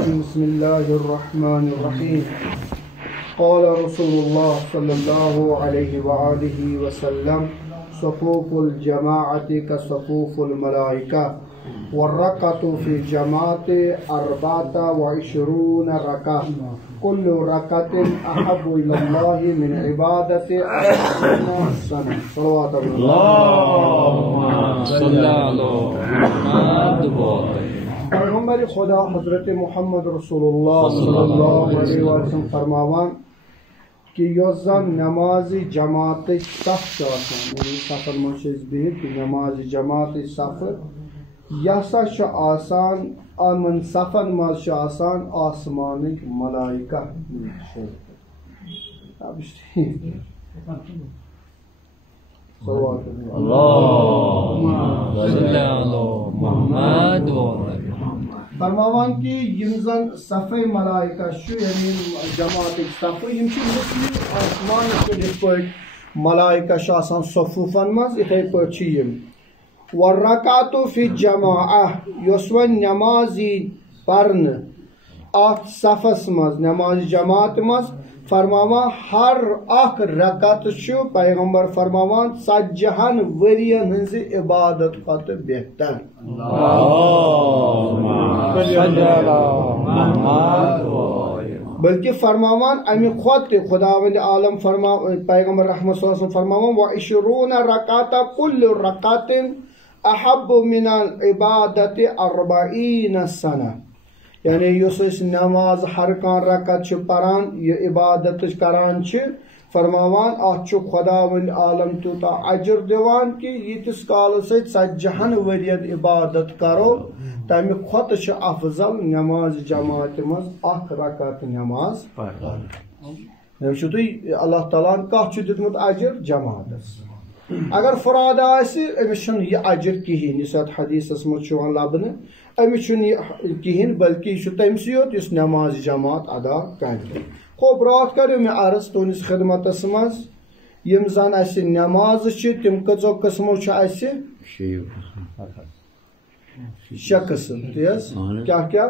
بسم الله الرحمن الرحيم. قال رسول الله صلى الله عليه وآله وسلم: صفوف الجماعة كصفوف الملائكة، والركعة في الجماعة 24 ركعة، كل ركعة أحب إلى الله من عبادة 40 سنة. صلوات اللهم صل على محمد. پیغمبر خدا حضرت محمد رسول اللہ صلی اللہ علیہ وسلم فرماوان کہ یوز زن نماز جماعت صف یعنی سفر منشز بہت کہ نماز جماعت صف یہ سا آسان من صفن مز آسان آسمان ملائکہ فرماوان کہ یم زن صفے ملائکہ یعنی جماعت صف یم مسلم آسمان ملائکہ آسان صفوفن مز اتھے پہ یم والرکعت فی الجماعہ یس و نمازی پرن ات صفس مز نماز جماعت مز فرماوان ہر اخ رکعت پیغمبر فرماوان 40 ورین ہنز عبادت کھت بہتر. بلکہ فرماوان امی خود خداوند عالم پیغمبر رحمت صلی اللہ علیہ وسلم فرماوان و20 رکعت کل رکعت احب من العبادت 40 سنہ. یعنی یس نماز ہر کان رکعت پران یہ عبادت کران فرماوان ات خداوند عالم تیوتا اجر دیوان کہ یتس کال 40 ورین عبادت کرو تمہ کھت افضل نماز جماعت مز اخ رکعت نماز تھی اللہ تعالیٰ کت دیتمت اجر جماعتس. اگر فراد امس یہ اجر کہین اس حدیثس مز لبنہ امس کہین بلکہ یہ تمس یوت اس نماز جماعت ادا کر. خوب رات کرو میں عرض تہندس خدمتس مز یم زن اس نماز تم کتو قسمو اس 6 قسم تیز کیا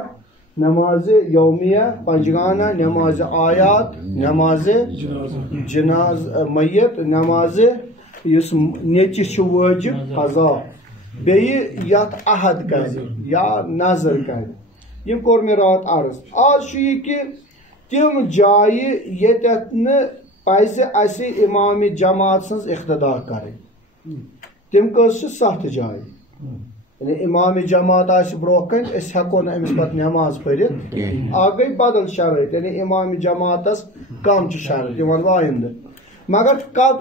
نماز یومیہ پنجگانہ، نماز آیات، نماز جناز میت، نماز یس نیچ واجب قضا، بیت عہد کر یا نظر کر. یہ کور میں رات عرض. آج یہ کہ تم جائیں یتت پز اس امام جماعت سن اقتدا کریں. تم کس 7 جائیں یعنی امام جماعت برو کن ہیکو نا امس پتہ نماز پڑھت. گئی بدل شرائط یعنی امام جماعتس کم شرائط یہ ون آئندہ. مگر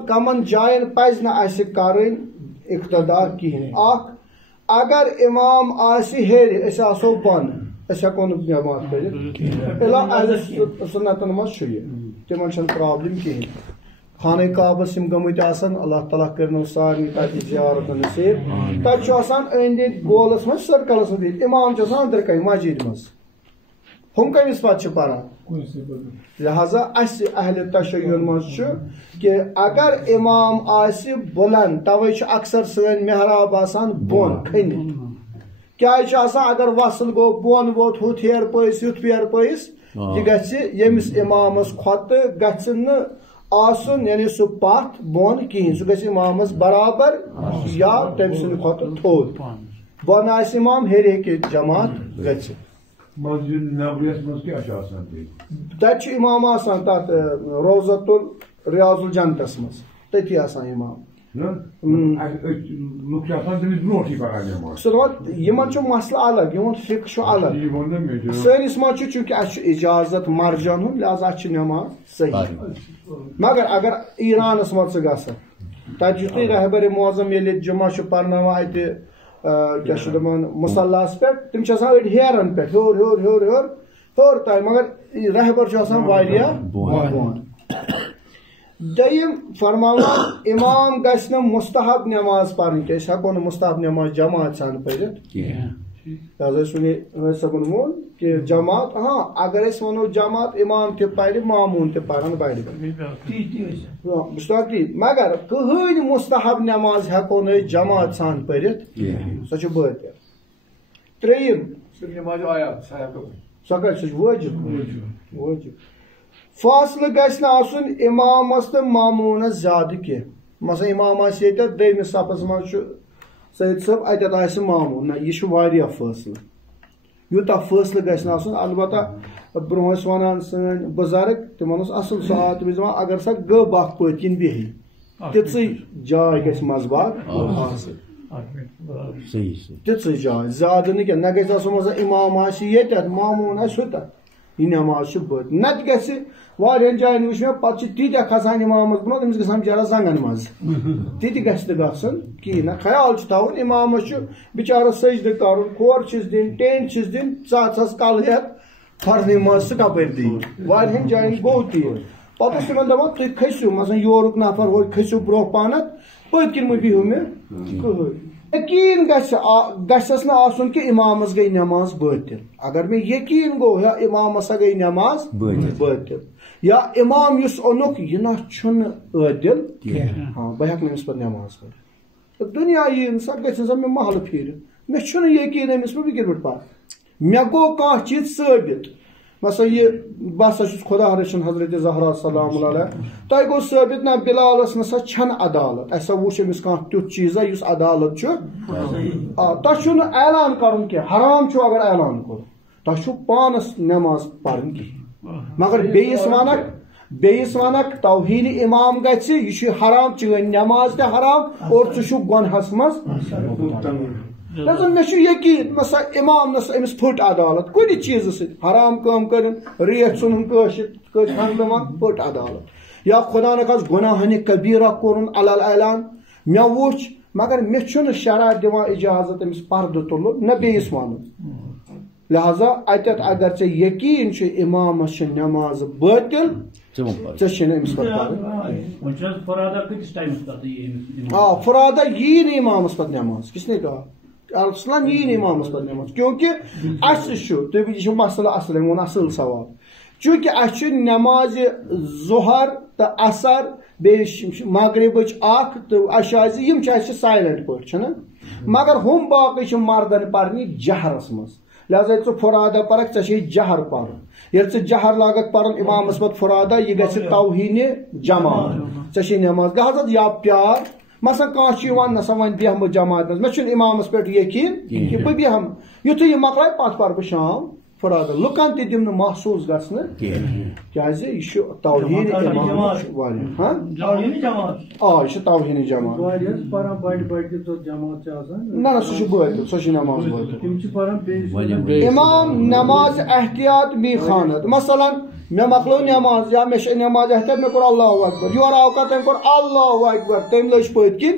کمن جائن پز نا کریں اقتدا کہین. اگر امام ہیر اس آسو بن اس ہیکو نا نماز پڑھت الا اہل سنتن مز تمن پرابلم کہین. خانہ کعبس گمت اللہ تعالیٰ کرنو سارے تک زیارت نصیب. تک اند گولس مز سرکلس مز امام اندر کن مسجد مز ہم کمس پتہ پران. لہذا اس اہل تشیع مز کہ اگر امام بلند توے اکثر سن محراب آسان بون کھن کیا اگر وصل گو بون ووت ہُتھ ہیر پس یُتھ پیر پس یہ گژھِ ییٚمِس امامس کھۄتہٕ گژھِ نہٕ آسن یعنی سہ پتھ بون کہین سہ گژھِ امامس برابر یا تم سند کھۄتہٕ تھوٚد. بون آسہِ امام ہیٚرِ ہیٚکہِ جماعت گژھِتھ. مسجد نبویس مز کیا آسان تتہِ چھُ امام آسان تتھ روزت ریاض الجنتس مز تتی آسان امام. یمن چھُ مسلہٕ الگ یہُنٛد فقہ چھُ الگ. سٲنِس منٛز چھُ چوٗنٛکہِ اَسہِ چھُ اجازت مرجن ہُنٛد لہذا اَسہِ چھِ نٮ۪ماز صحیح. مگر اگر ایرانس منٛز ژٕ گژھکھ تتہِ یُتھُے رہبر معظم ییٚلہِ جمعہ چھُ پرناوان اتہِ کیا چھِ دپان مصلاہس پٮ۪ٹھ تِم چھِ آسان أڑۍ ہیرن پٮ۪ٹھ ہیوٚر ہیوٚر ہیوٚر ہیوٚر ہیوٚر تام مگر رہبر چھُ آسان واریاہ بۄن. دوٚیِم فرماوان امام گژھِ نہٕ مستحب نٮ۪ماز پرٕنۍ کینٛہہ أسۍ ہٮ۪کو نہٕ مستحب نٮ۪ماز جماعت سان پٔرِتھ لہذا سُنہِ صٲبن ووٚن کہ جماعت اگر أسۍ ونو جماعت امام تہِ پرِ ماموٗن تہِ پرن بڑِ تی مگر کٕہٕنۍ مستحب نٮ۪ماز ہٮ۪کو نہٕ أسۍ جماعت سان پٔرِتھ سۄ چھِ بٲطل. ترٛیٚیِم سکا واجب واجب فاصلہ گژھِ نہٕ آسُن اِمامس تہٕ ماموٗنس زیادٕ کینٛہہ مثلاً اِمام آسہِ ییٚتٮ۪تھ دوٚیمِس صفس منٛز چھُ سید صٲب اَتٮ۪تھ آسہِ ماموٗن نہ یہِ چھُ واریاہ فٲصلہٕ یوٗتاہ فٲصلہٕ گژھِ نہٕ آسُن البتہ برونٛہہ ٲسۍ ونان سٲنۍ بُزرگ تِمن اوس اصل سُہ تِم ٲسۍ دپان اگر سۄ گٔب اکھ پٔتۍ کِنۍ بیٚہہِ تِژٕے جاے گژھِ منٛزباگ آسٕنۍ تِژٕے جاے زیادٕ نہٕ کینٛہہ نہ گژھِ آسُن مثلاً اِمام آسہِ ییٚتٮ۪تھ ماموٗن آسہِ ہُتٮ۪تھ یہ نماز چھِ بٔڑ نتہٕ گژھِ واریاہن جاین وٕچھ مےٚ پتہٕ چھِ تیٖتیاہ کھسان اِمامس برونٛہہ تٔمِس گژھان بِچارس زنٛگن منٛز تِتہِ گژھِ نہٕ گژھُن کِہیٖنۍ نہ خیال چھُ تھاوُن اِمامس چھُ بِچارس سجدٕ کرُن کھور چھِس دِنۍ ٹینٛڈ چھِس دِنۍ ژٕ ژھس کلہٕ ہٮ۪تھ فرنہِ منٛز سُہ کپٲرۍ دِیہِ واریاہن جاین گوٚو تی پتہٕ اوس تِمن دپان تُہۍ کھٔسِو مثلاً یورُک نفر ہورٕ کھٔسِو برونٛہہ پہنتھ پٔتۍ کِنۍ مہٕ بِہِو مےٚ کٕہٕنۍ یقیٖن گژھٮ۪س نہٕ آسُن کہِ اِمامس گٔے نٮ۪ماز باطل اگر مےٚ یقیٖن گوٚو یا اِمامس ہا گٔے نٮ۪ماز باطل یا اِمام یُس اوٚنُکھ یہِ نہ چھُنہٕ عٲدِل ہاں بہٕ ہٮ۪کہٕ نہٕ أمِس پتہٕ نٮ۪ماز پٔرِتھ دُنیا یی سا گژھِ سا مےٚ محلہٕ پھیٖرِتھ مےٚ چھُنہٕ یقیٖن أمِس پٮ۪ٹھ بہٕ کِتھ پٲٹھۍ پرٕ مےٚ گوٚو کانٛہہ چیٖز ثٲبِت مثلاً یہِ بہٕ ہسا چھُس خۄدا رٔچھِنۍ حضرت زہرا سلام علیہ تۄہہِ گوٚو ثٲبِت نہ بِلالس نہ سا چھنہٕ عدالت اَسہِ ہسا وٕچھ أمِس کانٛہہ تیُتھ چیٖزا یُس عدالت چھُ آ تۄہہِ چھُو نہٕ اعلان کرُن کینٛہہ حرام چھُ اگر اعلان کوٚر تۄہہِ چھُو پانس نٮ۪ماز پرٕنۍ کِہیٖنۍ مگر بیٚیِس ونکھ توہیٖنِ اِمام گژھِ یہِ چھُ حرام چٲنۍ نٮ۪ماز تہِ حرام اور ژٕ چھُکھ گۄنہس منٛز مےٚ چھُ یقیٖن نہ سا اِمام نہ سا أمِس پھٕٹ عدالت کُنہِ چیٖزٕ سۭتۍ حرام کٲم کٔرٕنۍ ریٹ ژھٕنُن کٲنٛسہِ ہنٛگتہٕ پھٕٹ عدالت یا خۄدا نخواستہٕ گۄناہنہِ کبیٖرا کوٚرُن علل اعلان مےٚ وٕچھ مگر مےٚ چھُنہٕ شرع دِوان اِجازت أمِس پردٕ تُلُن نہ بیٚیِس ونُن لہذا اتٮ۪تھ اگر ژےٚ یقیٖن چھُ اِمامس چھِ نٮ۪ماز باطل ژےٚ چھِنہٕ أمِس پتہٕ پرٕنۍ آ فُرادہ یی نہٕ اِمامس پتہٕ نٮ۪ماز کِس نے کہا السلام یی نہٕ اِمامس پتہٕ نٮ۪ماز کیونکہِ اَسہِ چھُ تُہۍ یہِ چھُ مسلہٕ اصل أمۍ ووٚن اصل سوال چوٗنٛکہِ اَسہِ چھُ نٮ۪مازِ ظُہر تہٕ اثر بیٚیہِ مغربٕچ اکھ تہٕ عشازِ یِم چھِ اَسہِ سایلنٹ پٲٹھۍ چھِنہ مگر ہُم باقٕے چھِ مردن پرنہِ جہرس منٛز لہذا ژٕ فُرادہ پرکھ ژےٚ چھے جہر پرُن ییٚلہِ ژٕ جہر لاگکھ پرُن اِمامس پتہٕ فُرادہ یہِ گژھِ توہیٖنِ جماعت ژےٚ چھے نٮ۪ماز لہذا یا پیار مثلاً کانٛہہ چھُ یِوان نہ سا وۄنۍ بیٚہمہٕ بہٕ جماعت منٛز مےٚ چھُنہٕ اِمامس پٮ۪ٹھ یقیٖن کہِ بہٕ بیٚہمہٕ یُتھُے یہِ مۄکلایہِ پتہٕ پرٕ بہٕ شام فُرادہ لُکن تہِ دِم نہٕ محسوٗس گژھنہٕ کیازِ یہِ چھُ توہیٖنِ اِمام چھُ واریاہ آ یہِ چھُ توہیٖنِ جماعت نہ نہ سُہ چھُ باطل سۄ چھِ نٮ۪ماز باطل اِمام نٮ۪ماز احتیاط بی خانت مثلاً مےٚ مۄکلٲو نٮ۪ماز یا مےٚ چھِ نٮ۪ماز احتیاط مےٚ کوٚر اللہ اکبر یورٕ آو کانٛہہ تٔمۍ کوٚر اللہ اکبر تٔمۍ لٔج پٔتۍ کِنۍ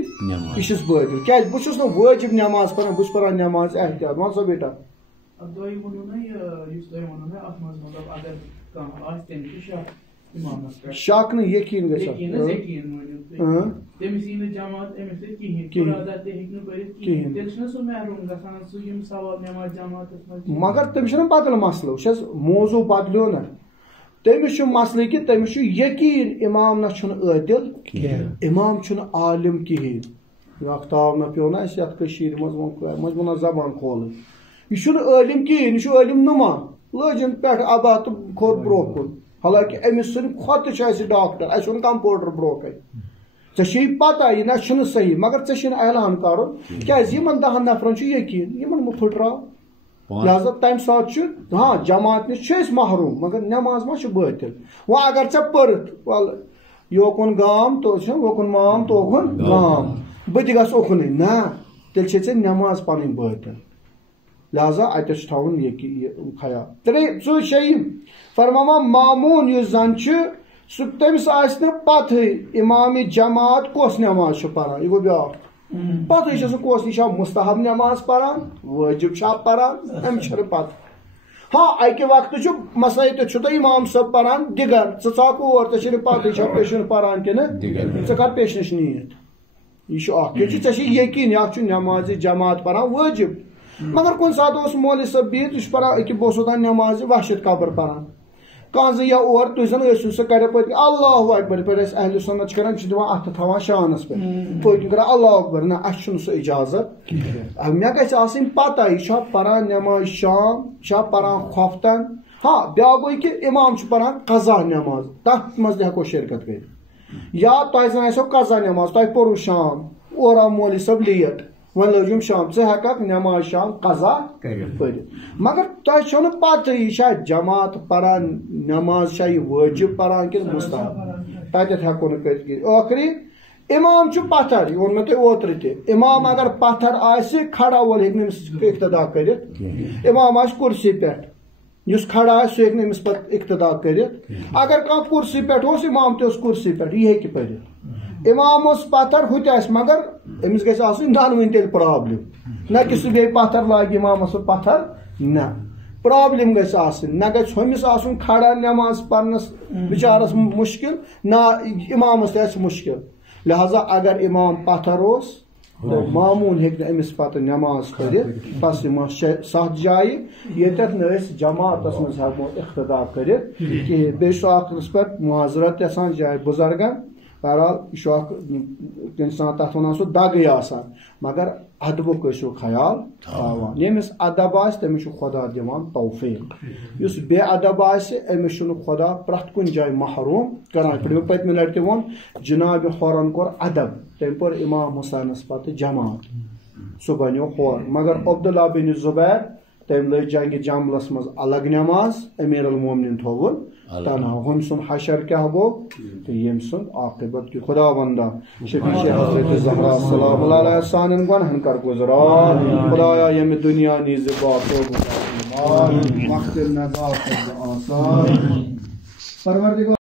یہِ چھُس باطل کیازِ بہٕ چھُس نہٕ واجب نٮ۪ماز پران بہٕ چھُس پران نٮ۪ماز احتیاط وَن سا بیٹا شک نہٕ یقیٖن گژھِ مگر تٔمِس چھُنہ بدل مسلہٕ وٕچھ حظ موضوٗع بدلیو نہ تٔمِس چھُ مسلہٕ کہِ تٔمِس چھُ یقیٖن اِمام نہ چھُنہٕ عٲدِل اِمام چھُنہٕ عالِم کِہیٖنۍ اکھ تاو نہ پیوٚو نہ اَسہِ یتھ کٔشیٖرِ منٛز ووٚن زبان کھولٕنۍ یہِ چھُنہٕ عٲلِم کِہیٖنۍ یہِ چھُ عٲلِم نُما لٲجِن پٮ۪ٹھٕ ابا تہٕ کھوٚت برونٛہہ کُن حالانکہِ أمِس سٕنٛدِ کھۄتہٕ چھُ اَسہِ ڈاکٹر اَسہِ چھُنہٕ کمپوڈر برونٛہہ کَنہِ ژےٚ چھے پتہ یہِ نہ چھُنہٕ صحیح مگر ژےٚ چھُنہٕ اعلان کرُن کیازِ یِمن 10 نفرن چھُ یقیٖن یِمن مہ پھٕٹراو لہذا تمہِ ساتہٕ چھُ ہاں جماعت نِش چھِ أسۍ محروٗم مگر نٮ۪ماز ما چھِ باطل وۄنۍ اگر ژےٚ پٔرِتھ وَلہٕ یوکُن گام تو ووکُن مام توکُن گام بہٕ تہِ گژھٕ اُکنُے نہ تیٚلہِ چھے ژےٚ نٮ۪ماز پنٕنۍ باطل لہذا اتٮ۪تھ چھُ تھاوُن یہِ خیال شیٚیِم فرماوان ماموٗن یُس زن چھُ سُہ تٔمِس آسہِ نہٕ پتہٕے اِمامِ جماعت کۄس نٮ۪ماز چھُ پران یہِ گوٚو بیٛاکھ پتہٕے چھِ سُہ کۄس یہِ چھا مُستحب نٮ۪ماز پران وٲجب چھا پران أمِس چھنہٕ پتہ ہاں اکہِ وقتہٕ چھُ مثلاً ییٚتٮ۪تھ چھُ تۄہہِ اِمام صٲب پران دِگر ژٕ ژاکھ اور ژےٚ چھِ نہٕ پتہٕ یہِ چھا پیشنٹ پران کِنہٕ ژٕ کر پیشنس نیٖت یہِ چھُ اکھ کیازِ ژےٚ چھِ یقیٖن یا چھُ نٮ۪مازِ جماعت پران وٲجب مگر کُنہِ ساتہٕ اوس مولوی صٲب بِہِتھ یہِ چھُ پران أکہِ بہٕ اوسُس اوٚتام نٮ۪مازِ وحشت قبر پران کانٛہہ یا اور تُہۍ زن ٲسِو سُہ کرِ پٔتۍ اللہ اکبر پٲٹھۍ أسۍ اہلِ سُنت چھِ کران چھِ دِوان اَتھٕ تھاوان شانس پٮ۪ٹھ پٔتۍ کران اللہ اکبر نہ اَسہِ چھُنہٕ سُہ اِجازت مےٚ گژھِ آسٕنۍ پتہ یہِ چھا پران نٮ۪ماز شام یہِ چھا پران خۄفتن ہاں بیٛاکھ گوٚو کہِ اِمام چھُ پران قضا نٮ۪ماز تتھ منٛز تہِ ہٮ۪کو شرکت کٔرِتھ یا تۄہہِ زن آسیو قضا نٮ۪ماز تۄہہِ پوٚرُو شام اورٕ آو مولوی صٲب لیٹ وۄنۍ لٲجِم شام ژٕ ہٮ۪ککھ نٮ۪ماز شام قضا پٔرِتھ مگر تۄہہِ چھو نہٕ پتہٕ یہِ چھا جماعت پران نٮ۪ماز چھا یہِ وٲجِب پران کِنہٕ مُستحب تتٮ۪تھ ہٮ۪کو نہٕ کٔرِتھ کِہیٖنۍ ٲخری اِمام چھُ پتھر یہِ ووٚن مےٚ تۄہہِ اوترٕ تہِ اِمام اگر پتھر آسہِ کھڑا وول ہیٚکہِ نہٕ أمِس اقتدا کٔرِتھ اِمام آسہِ کُرسی پٮ۪ٹھ یُس کھڑا آسہِ سُہ ہیٚکہِ نہٕ أمِس پتہٕ اقتدا کٔرِتھ اگر کانٛہہ کُرسی پٮ۪ٹھ اوس اِمام تہِ اوس کُرسی پٮ۪ٹھ یہِ ہیٚکہِ پٔرِتھ اِمام اوس پتھر ہُہ تہِ آسہِ مگر أمِس گژھِ آسٕنۍ دۄنوٕنۍ تیٚلہِ پرابلِم نہ کہِ سُہ بیٚیہِ پتھر لاگہِ اِمامس سُہ پتھر نہ پرابلِم گژھِ آسٕنۍ نہ گژھِ ہُمِس آسُن کھڑا نٮ۪ماز پرنس بِچارس مُشکِل نہ اِمامس تہِ آسہِ مُشکِل لہذا اگر اِمام پتھر اوس معموٗل ہیٚکہِ نہٕ أمِس پتہٕ نٮ۪ماز پٔرِتھ بس یِم سَتھ جایہِ ییٚتٮ۪تھ نہٕ أسۍ جماعتس منٛز ہٮ۪کو اقتدا کٔرِتھ کِہیٖنۍ بیٚیہِ چھُ اکھ رِسپٮ۪کٹ معذرت یژھان چاہے بُزرگن بہرحال یہِ چھُ اکھ کُنہِ ساتہٕ تتھ ونان سُہ دگٕے آسان مگر ادبُک ٲسِو خیال تھاوان ییٚمِس ادب آسہِ تٔمِس چھُ خۄدا دِوان توفیٖق یُس بے ادب آسہِ أمِس چھُنہٕ خۄدا پرٛٮ۪تھ کُنہِ جایہِ محروٗم کران یِتھ پٲٹھۍ مےٚ پٔتمہِ لٹہِ تہِ ووٚن جنابِ ہورن کوٚر ادب تٔمۍ پوٚر امام حُسینس پتہٕ جماعت سُہ بنیو ہور مگر عبداللہ بن زُبیر تٔمۍ لٲج جنگہِ جملس منٛز الگ نٮ۪ماز امیر المومنین تھووُن تنہا ہُمۍ سُنٛد حشر کیٛاہ گوٚو تہٕ ییٚمہِ سُنٛد عاقبت کہِ خدا وندا شفیع حضرت زہرا سلام اللہ علیہ سانٮ۪ن گۄنہن کر گُزران خدایا ییٚمہِ دُنیا نیٖزِ باقٕے وقتِ نگاہ آسان پروردگار